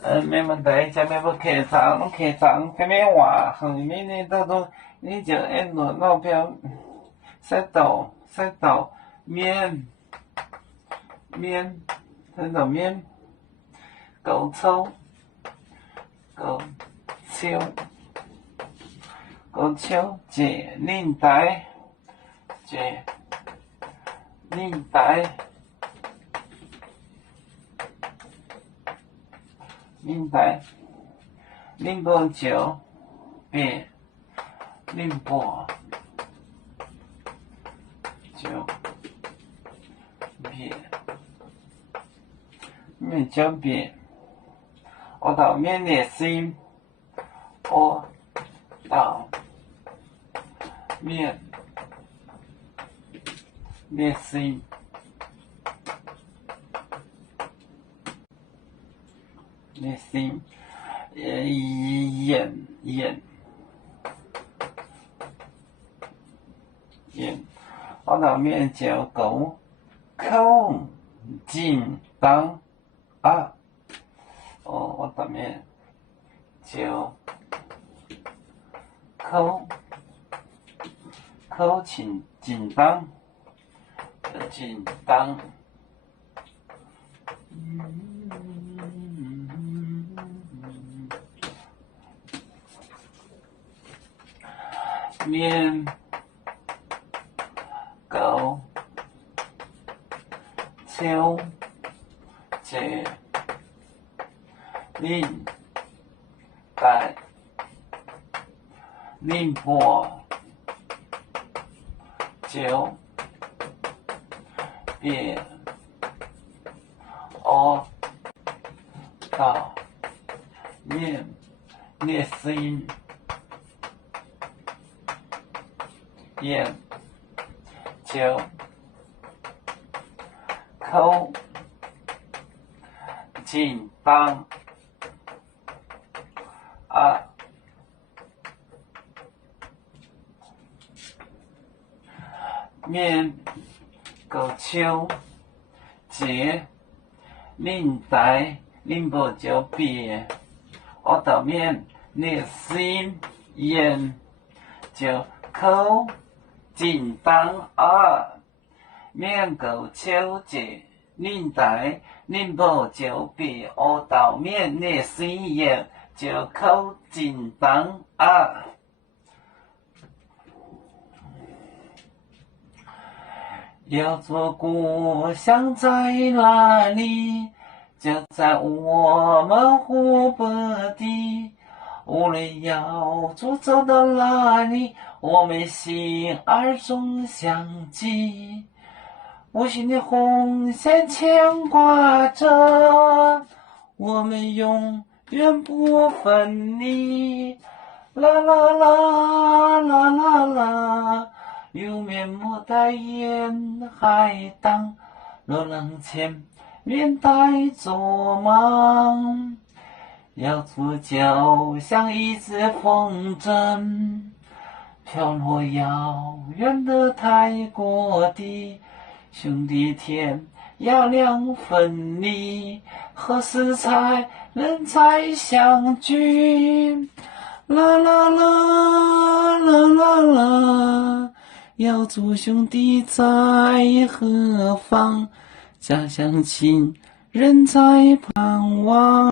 没问题，下面要客舱，下面话后面呢都你就按轮到标set到面，set到面，高超，解领带，领不久别，领不久别，面就别，我到面的心，我到面心。你心，眼，我到面就口紧张啊，我到面就口紧张，面狗秋节领带领波酒别我到面心眼就口紧张啊，面狗秋节领带领不就别我到面心眼就口紧张啊，面狗秋节领带领不就别我到面心眼就口紧张啊。要做故乡在哪里？就在我们湖北地。无论要走到哪里，我们心儿总相系。无形的红线牵挂着，我们永远不分离。啦啦啦啦啦啦。有面目在沿海荡，若能前面带作忙，要出就像一只风筝，飘落遥远的泰国地。兄弟天涯两分离，何时才能再相聚？啦啦啦啦啦啦。要祝兄弟在何方？家乡亲人在盼望。